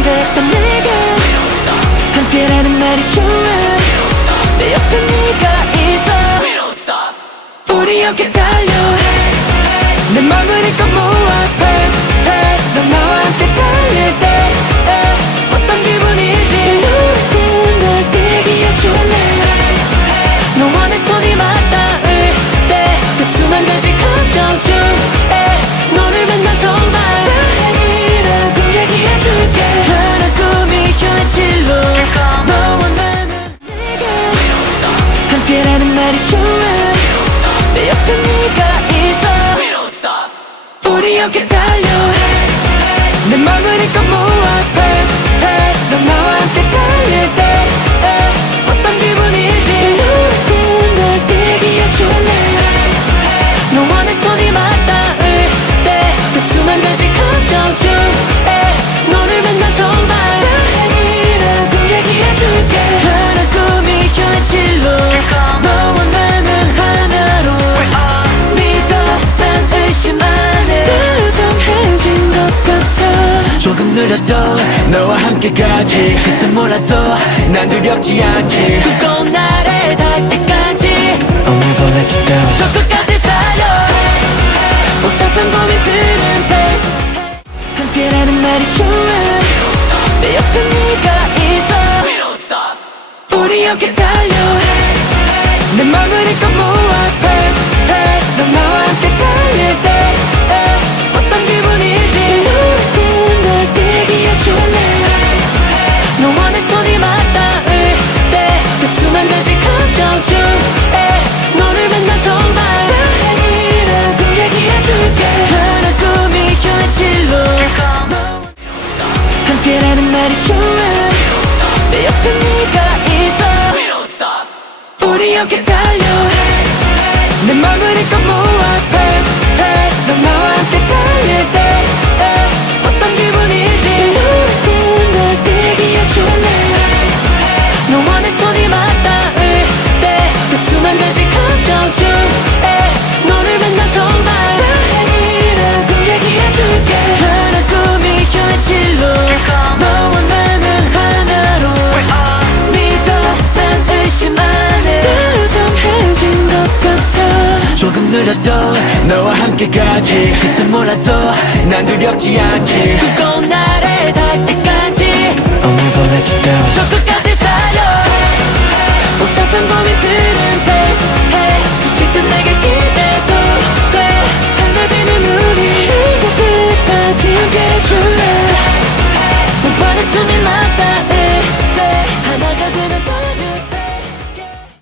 앉아있던 내가 함께라는 말이 좋아. 내 옆에 네가 있어. 우리 함께 다 기억했다. 흐려도 너와 함께 가지. 끝은 몰라도 난 두렵지 않지. 꿈꿔온 날에 닿을 때까지 오늘 보내주던 저 끝까지 달려. 복잡한 고민들은 pace 함께라는 말이 좋아 내 옆에 네가 있어. 우리 함께 달려. 내 맘을 누렸던 너와 함께 가지. 끝은 몰라도 난 두렵지 않지. 꿈꿔온 날에 닿을 때까지 오늘 보내줄 때저 끝까지 달려 복잡한 고민들은 패스해. 지칠 땐 내게 기대 돼. 하나 되는 우리 이거 끝까지 함께 해줄래? 오빠는 숨이 막.